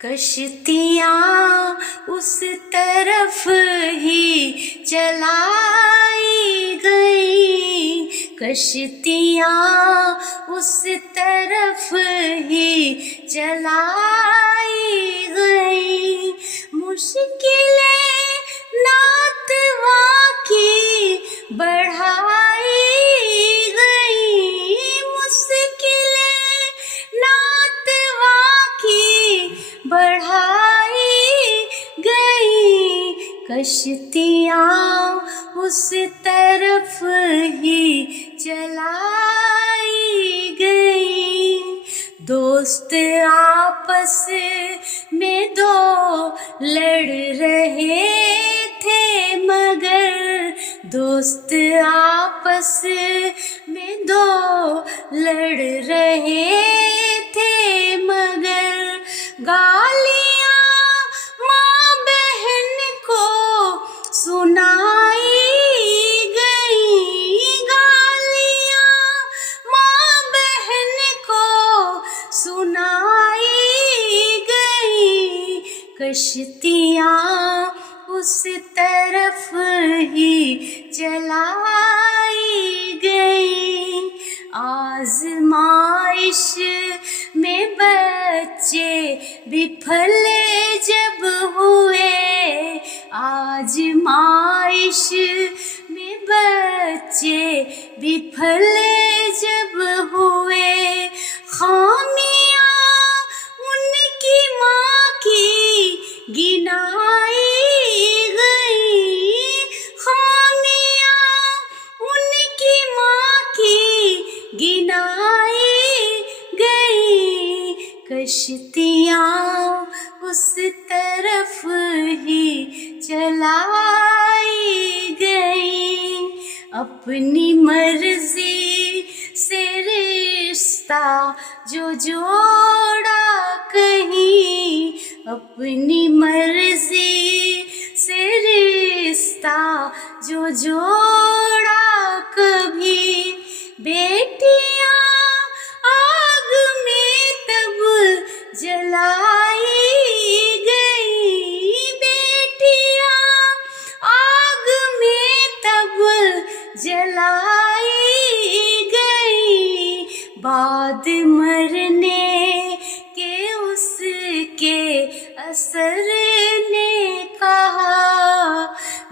कश्तियाँ उस तरफ ही चलाई गई, कश्तियाँ उस तरफ ही चलाई गई। मुश्किलें नातवा की बढ़ाई गई, मुश्किलें नातवा की बढ़ाई गई। कश्तियाँ उस तरफ ही चलाई गई। दोस्त आपस में दो लड़ रहे थे, मगर दोस्त आपस में दो लड़ रहे थे, मगर गालियाँ माँ बहन को सुनाई गई, गालियाँ माँ बहन को सुनाई गई। कश्तियाँ उस तरफ ही चलाई गई। आज़माइश में बच्चे विफल जब हुए, आज़माइश में बच्चे विफल जब हुए, खामियाँ उनकी माँ की गिनाई गई, खामियाँ उनकी माँ की गिनाई गई। कश्तियाँ उस तरफ ही चलाई गई। अपनी मर्जी से रिश्ता जो जोड़ा कहीं, अपनी मर्जी से रिश्ता जो जोड़ा कभी, बेटियाँ आग में तब जलाई गई, बेटियाँ आग में तब जलाई गई। बाद मरने के उसके असर ने कहा,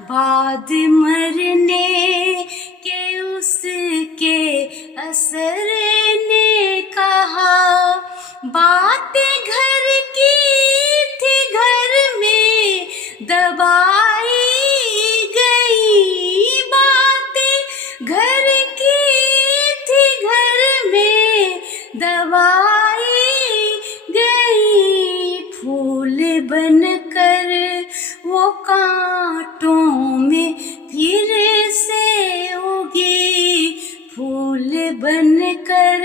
बाद मरने के उसके असर ने कहा, बातें घर की थी घर में दबाई गई, बातें घर की थी घर में दबाई गई। फूल बनकर वो कांटों में फिर से उगी, फूल बनकर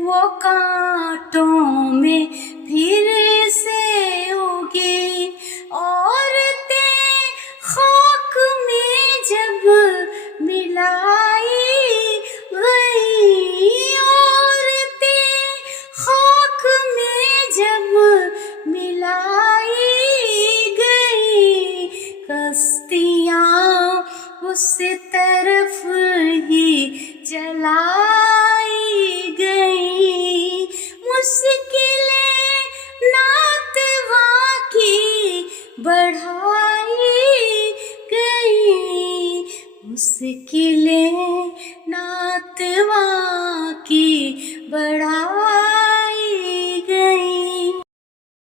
वो कांटों में फिर से उगी। औरतें खाक में जब मिलाई गई, औरतें खाक में जब मिलाई गई। कश्तियाँ उस तरफ ही चलाई गई, मुश्किलें नातवा की बढ़ाई गई, मुश्किलें नातवा की